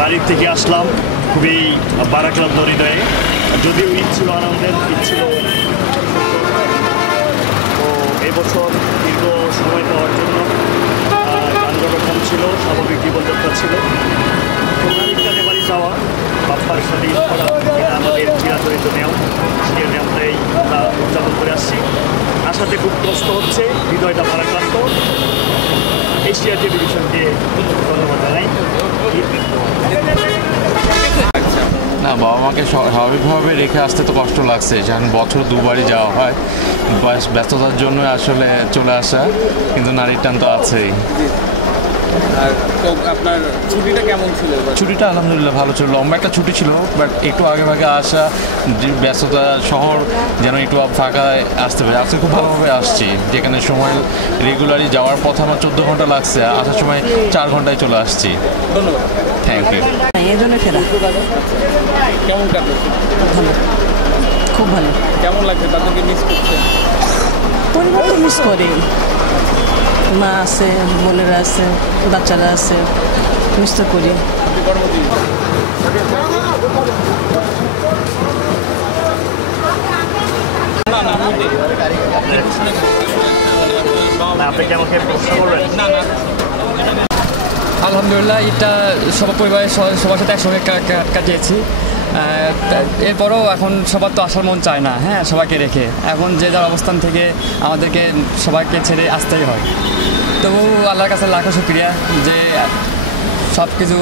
বাড়ির থেকে আসলাম খুবই বারাক্রান্ত হৃদয়ে, যদিও ঈদ ছিল আনন্দের, ঈদ ছিল। তো এবছর দীর্ঘ সময় পাওয়ার জন্য যানজট কম ছিল, স্বাভাবিক জীবনযাত্রা ছিল। নারীটানে বাড়ি যাওয়া, বাপ্পার সাথে ঈদ করা, আমাদের চিরাচরিত নিয়ম, সেই নিয়মটাই আমরা উদযাপন করে আসছি। আসাতে খুব কষ্ট হচ্ছে, হৃদয়টা ভারাক্রান্ত। এশিয়া টেলিভিশনকে ধন্যবাদ জানাই। না, বাবা মাকে স্বাভাবিকভাবে রেখে আসতে তো কষ্ট লাগছে, যখন বছর দুবারই যাওয়া হয়, ব্যস্ততার জন্য আসলে চলে আসা, কিন্তু নারীর টান তো আছেই। আর তো আপনার ছুটিটা কেমন ছিল? ছুটিটা আলহামদুলিল্লাহ ভালো ছিল, লম্বা একটা ছুটি ছিল, বাট একটু আগে ভাগে আসা, ব্যস্ততা শহর যেন একটু ফাঁকায় আসতে পারে। আজকে খুব ভালোভাবে আসছি, যেখানে সময় রেগুলারই যাওয়ার পথে আমার 14 ঘন্টা লাগছে, আসার সময় 4 ঘন্টায় চলে আসছি। ধন্যবাদ, থ্যাংক ইউ। এই জন্য ফেরা। কেমন কাটলো? ভালো, খুব ভালো। কেমন লাগছে? তাদেরকে মিস করছেন? পরিবার তো মিস করে, মা আছে, বোনেরা আছে, বাচ্চারা আছে, মিস তো করি। আপনি কর্মজীবী? না না, আপনি কি আমাকে প্রশ্ন করবেন? না না, আলহামদুলিল্লাহ, এটা সবার পরিবারের সবার সাথে একসঙ্গে কাটিয়েছি। এরপরও এখন সবার তো আসার মন চায় না, হ্যাঁ, সবাইকে রেখে এখন যে যার অবস্থান থেকে আমাদেরকে সবাইকে ছেড়ে আসতেই হয়। তবু আল্লাহর কাছে লাখো শুকরিয়া যে সব কিছু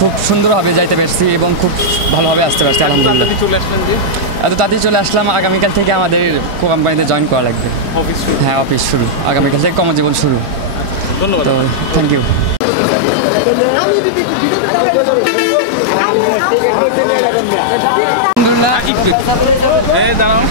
খুব সুন্দরভাবে যাইতে পারছি এবং খুব ভালোভাবে আসতে পারছি আলহামদুলিল্লাহ। চলে আসলেন যে এত তাড়াতাড়ি চলে আসলাম, আগামীকাল থেকে আমাদের কোম্পানিতে জয়েন করা লাগবে। অফিস শুরু? হ্যাঁ, অফিস শুরু, আগামীকাল থেকে কর্মজীবন শুরু। ধন্যবাদ, তো থ্যাংক ইউ। দাঁড়াও।